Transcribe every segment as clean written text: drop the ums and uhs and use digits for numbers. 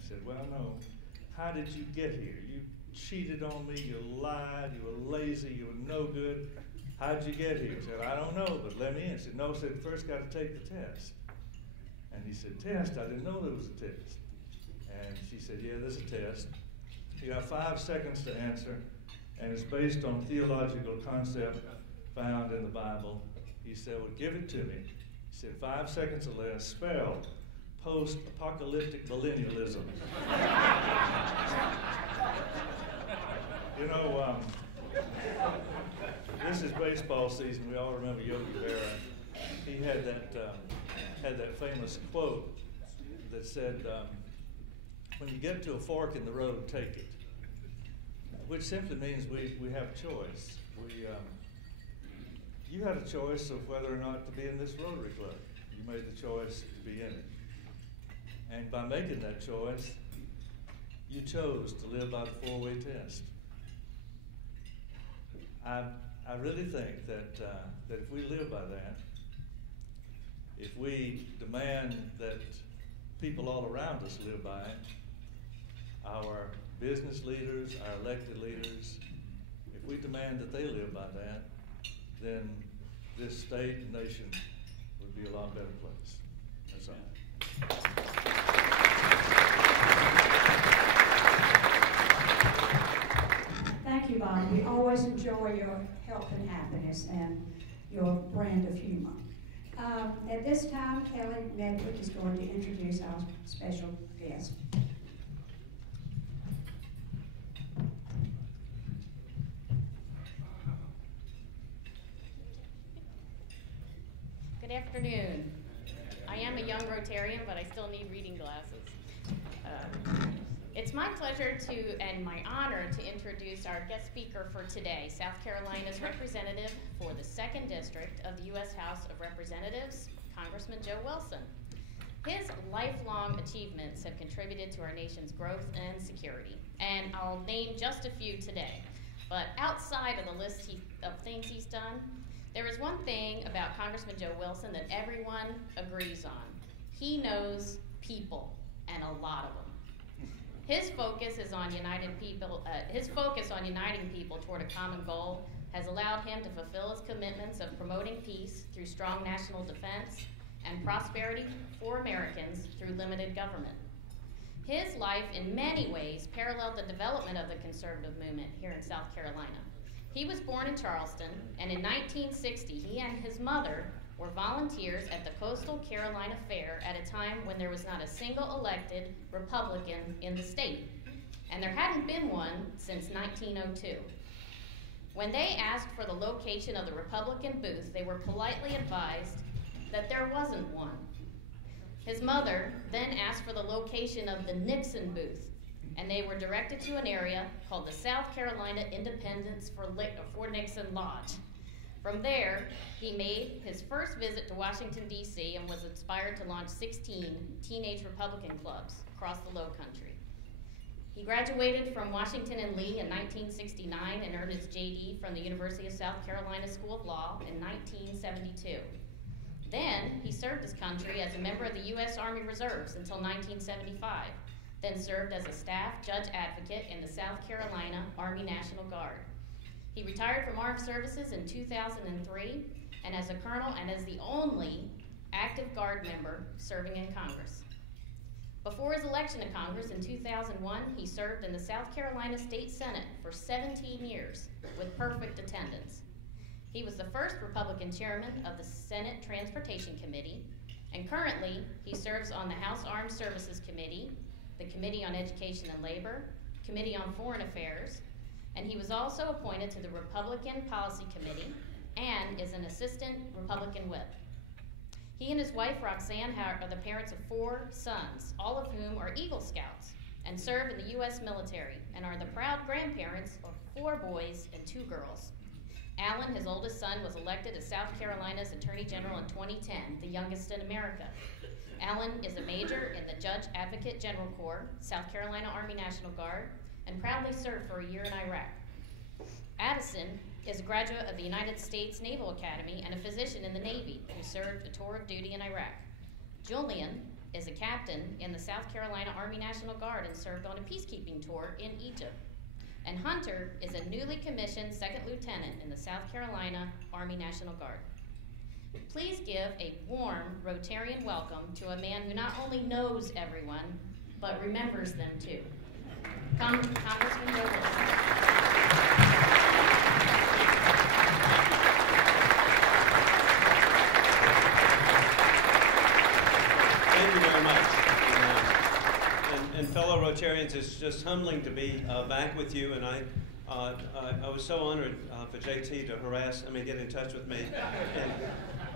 He said, well, no. How did you get here? You cheated on me, you lied, you were lazy, you were no good. How'd you get here? He said, I don't know, but let me in. He said, no, said, first got to take the test. And he said, test? I didn't know there was a test. And she said, yeah, there's a test. You got 5 seconds to answer, and it's based on theological concept found in the Bible. He said, well, give it to me. He said, 5 seconds or less, spell post-apocalyptic millennialism. You know, this is baseball season. We all remember Yogi Berra. He had that famous quote that said, when you get to a fork in the road, take it. Which simply means we have choice. You had a choice of whether or not to be in this Rotary Club. You made the choice to be in it. And by making that choice, you chose to live by the 4-way test. I really think that if we live by that, if we demand that people all around us live by it, our business leaders, our elected leaders, if we demand that they live by that, then this state and nation would be a lot better place. That's all. Thank you, Bob. We always enjoy your health and happiness and your brand of humor. At this time, Kelly Medwick is going to introduce our special guest. Good afternoon. I am a young Rotarian, but I still need reading glasses. It's my pleasure and my honor to introduce our guest speaker for today, South Carolina's representative for the 2nd District of the U.S. House of Representatives, Congressman Joe Wilson. His lifelong achievements have contributed to our nation's growth and security, and I'll name just a few today. But outside of the list of things he's done, there is one thing about Congressman Joe Wilson that everyone agrees on. He knows people, and a lot of them. His focus on uniting people toward a common goal has allowed him to fulfill his commitments of promoting peace through strong national defense and prosperity for Americans through limited government. His life in many ways paralleled the development of the conservative movement here in South Carolina. He was born in Charleston, and in 1960, he and his mother were volunteers at the Coastal Carolina Fair at a time when there was not a single elected Republican in the state, and there hadn't been one since 1902. When they asked for the location of the Republican booth, they were politely advised that there wasn't one. His mother then asked for the location of the Nixon booth, and they were directed to an area called the South Carolina Independence for Nixon Lodge. From there, he made his first visit to Washington, D.C. and was inspired to launch 16 teenage Republican clubs across the Low Country. He graduated from Washington and Lee in 1969 and earned his J.D. from the University of South Carolina School of Law in 1972. Then, he served his country as a member of the U.S. Army Reserves until 1975, then served as a staff judge advocate in the South Carolina Army National Guard. He retired from armed services in 2003 and as a colonel and as the only active Guard member serving in Congress. Before his election to Congress in 2001, he served in the South Carolina State Senate for 17 years with perfect attendance. He was the first Republican chairman of the Senate Transportation Committee, and currently he serves on the House Armed Services Committee, the Committee on Education and Labor, Committee on Foreign Affairs, and he was also appointed to the Republican Policy Committee and is an assistant Republican whip. He and his wife, Roxanne, are the parents of 4 sons, all of whom are Eagle Scouts and serve in the U.S. military and are the proud grandparents of 4 boys and 2 girls. Alan, his oldest son, was elected as South Carolina's Attorney General in 2010, the youngest in America. Alan is a major in the Judge Advocate General Corps, South Carolina Army National Guard, and proudly served for a year in Iraq. Addison is a graduate of the United States Naval Academy and a physician in the Navy who served a tour of duty in Iraq. Julian is a captain in the South Carolina Army National Guard and served on a peacekeeping tour in Egypt. And Hunter is a newly commissioned second lieutenant in the South Carolina Army National Guard. Please give a warm Rotarian welcome to a man who not only knows everyone, but remembers them too. Congressman Joe Wilson. Thank you very much. And fellow Rotarians, it's just humbling to be back with you, and I was so honored for JT to get in touch with me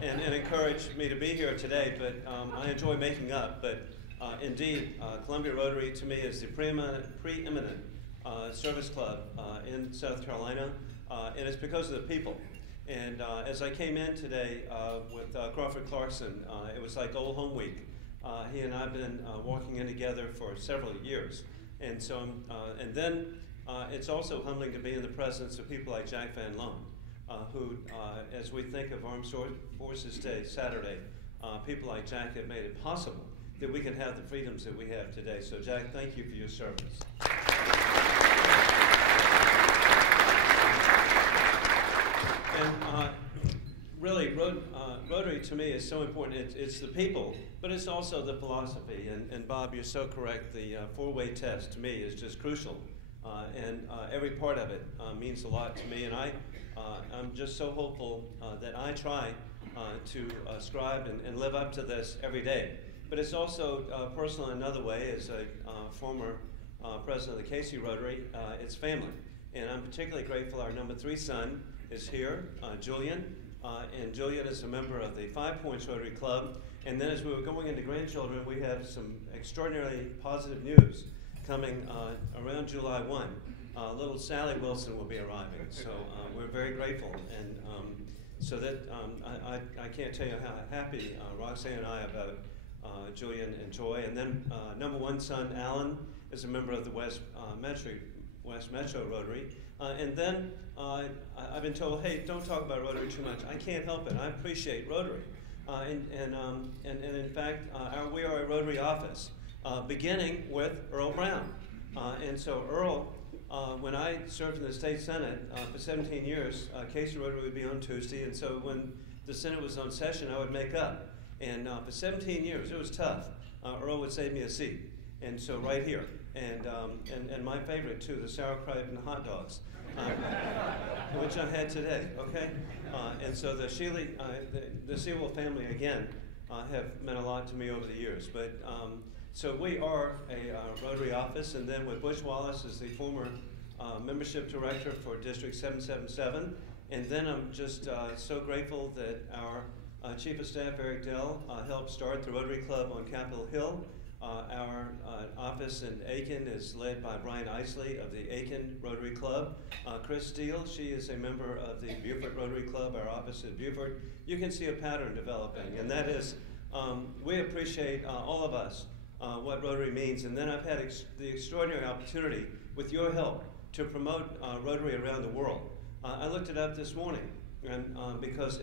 and encourage me to be here today, but I enjoy making up, but indeed, Columbia Rotary to me is the preeminent service club in South Carolina, and it's because of the people. And as I came in today with Crawford Clarkson, it was like old home week. He and I have been walking in together for several years. And so, and then it's also humbling to be in the presence of people like Jack Van Loan, who, as we think of Armed Forces Day, Saturday, people like Jack have made it possible that we can have the freedoms that we have today. So Jack, thank you for your service. And really, Rotary to me is so important. It's the people, but it's also the philosophy. And Bob, you're so correct. The four-way test to me is just crucial. And every part of it means a lot to me. And I'm just so hopeful that I try to strive and live up to this every day. But it's also personal in another way. As a former president of the Casey Rotary, it's family. And I'm particularly grateful our number 3 son is here, Julian. And Julian is a member of the 5 Points Rotary Club. And then as we were going into grandchildren, we have some extraordinarily positive news coming around July 1. Little Sally Wilson will be arriving. So we're very grateful. And so that I can't tell you how happy Roxanne and I about Julian and Joy. And then number 1 son, Alan, is a member of the West Metro Rotary. And then I've been told, hey, don't talk about Rotary too much. I can't help it. I appreciate Rotary. And in fact, we are a Rotary office, beginning with Earl Brown. And so Earl, when I served in the state senate for 17 years, Casey Rotary would be on Tuesday. And so when the Senate was on session, I would make up. And for 17 years, it was tough. Earl would save me a seat. And so right here. And my favorite too, the sauerkraut and the hot dogs, which I had today, okay? And so the Seawell family, again, have meant a lot to me over the years. But so we are a Rotary office, and then with Bush Wallace as the former membership director for District 777. And then I'm just so grateful that our Chief of Staff, Eric Dell, helped start the Rotary Club on Capitol Hill. Our office in Aiken is led by Brian Isley of the Aiken Rotary Club. Chris Steele, she is a member of the Beaufort Rotary Club, our office in Beaufort. You can see a pattern developing, and that is we appreciate, all of us, what Rotary means. And then I've had the extraordinary opportunity, with your help, to promote Rotary around the world. I looked it up this morning, and because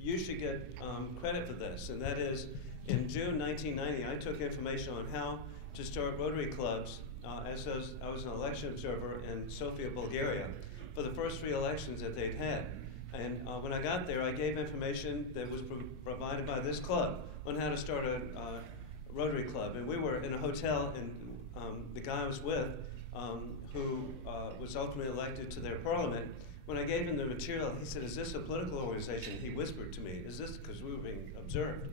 you should get credit for this, and that is, in June 1990, I took information on how to start Rotary clubs as I was an election observer in Sofia, Bulgaria, for the first 3 elections that they'd had. And when I got there, I gave information that was provided by this club on how to start a Rotary club. And we were in a hotel, and the guy I was with, who was ultimately elected to their parliament, when I gave him the material, he said, "Is this a political organization?" He whispered to me, "Is this," because we were being observed.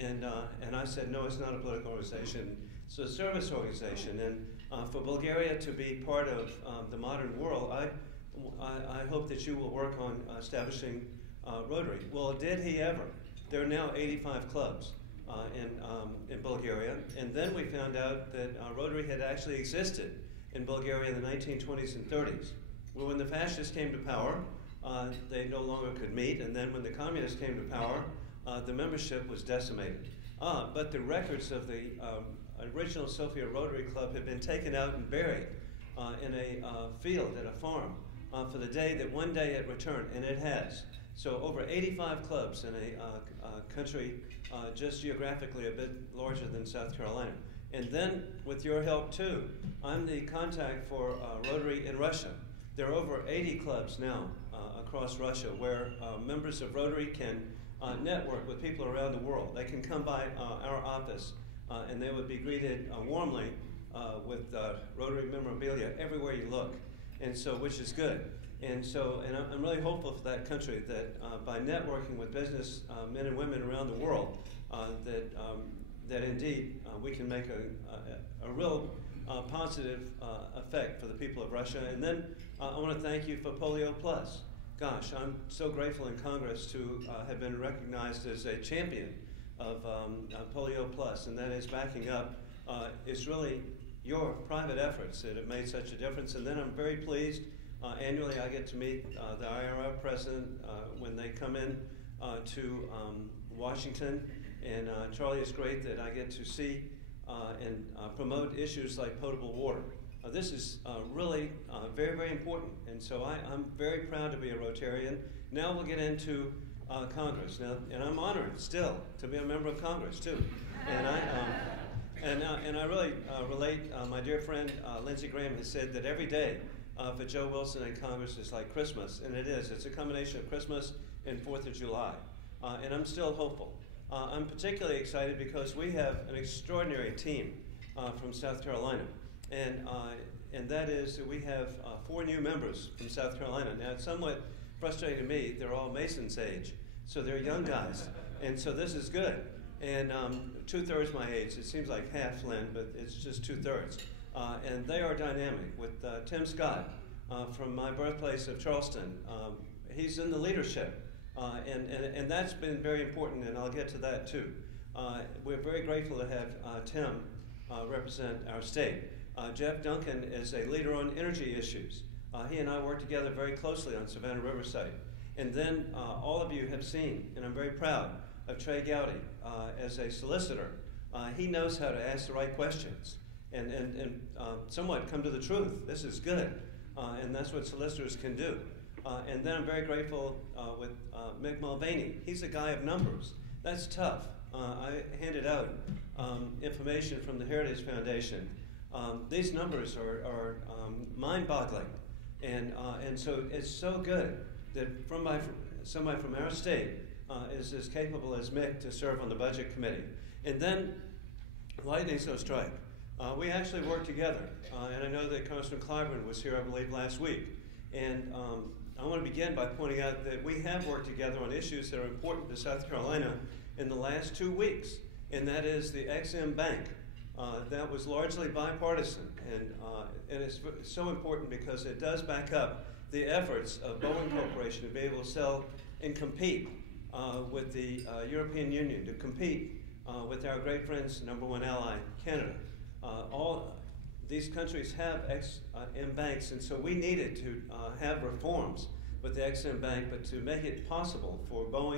And I said, no, it's not a political organization, it's a service organization. And for Bulgaria to be part of the modern world, I hope that you will work on establishing Rotary. Well, did he ever? There are now 85 clubs in Bulgaria. And then we found out that Rotary had actually existed in Bulgaria in the 1920s and 30s. Well, when the fascists came to power, they no longer could meet. And then when the communists came to power, the membership was decimated. But the records of the original Sofia Rotary Club had been taken out and buried in a field at a farm for the day that one day it returned, and it has. So over 85 clubs in a country just geographically a bit larger than South Carolina. And then, with your help too, I'm the contact for Rotary in Russia. There are over 80 clubs now across Russia where members of Rotary can network with people around the world. They can come by our office and they would be greeted warmly with Rotary memorabilia everywhere you look, and so, which is good. And so, and I'm really hopeful for that country that by networking with business men and women around the world, that indeed we can make a real positive effect for the people of Russia. And then I want to thank you for Polio Plus. Gosh, I'm so grateful in Congress to have been recognized as a champion of Polio Plus, and that is backing up. It's really your private efforts that have made such a difference. And then I'm very pleased. Annually, I get to meet the IRO president when they come in to Washington. And Charlie, it's great that I get to see and promote issues like potable water. This is really very, very important. And so I'm very proud to be a Rotarian. Now we'll get into Congress. Now, and I'm honored still to be a member of Congress too. And I really relate. My dear friend Lindsey Graham has said that every day for Joe Wilson in Congress is like Christmas, and it is. It's a combination of Christmas and 4th of July. And I'm still hopeful. I'm particularly excited because we have an extraordinary team from South Carolina, and that is that we have 4 new members from South Carolina. Now, it's somewhat frustrating to me. They're all Mason's age, so they're young guys, and so this is good. And 2/3 my age. It seems like half, Lynn, but it's just 2/3. And they are dynamic. With Tim Scott from my birthplace of Charleston, he's in the leadership. And that's been very important, and I'll get to that too. We're very grateful to have Tim represent our state. Jeff Duncan is a leader on energy issues. He and I work together very closely on Savannah Riverside. And then all of you have seen, and I'm very proud of Trey Gowdy as a solicitor. He knows how to ask the right questions and somewhat come to the truth. This is good, and that's what solicitors can do. And then I'm very grateful with Mick Mulvaney. He's a guy of numbers. That's tough. I handed out information from the Heritage Foundation. These numbers are mind-boggling, and so it's so good that somebody from our state is as capable as Mick to serve on the Budget Committee. And then lightning so strike. We actually work together, and I know that Congressman Clyburn was here, I believe, last week. And I want to begin by pointing out that we have worked together on issues that are important to South Carolina in the last 2 weeks, and that is the Ex-Im Bank. That was largely bipartisan, and it's so important because it does back up the efforts of Boeing Corporation to be able to sell and compete with the European Union, to compete with our great friends, #1 ally, Canada. All these countries have Ex-Im banks, and so we needed to have reforms with the Ex-Im Bank, but to make it possible for Boeing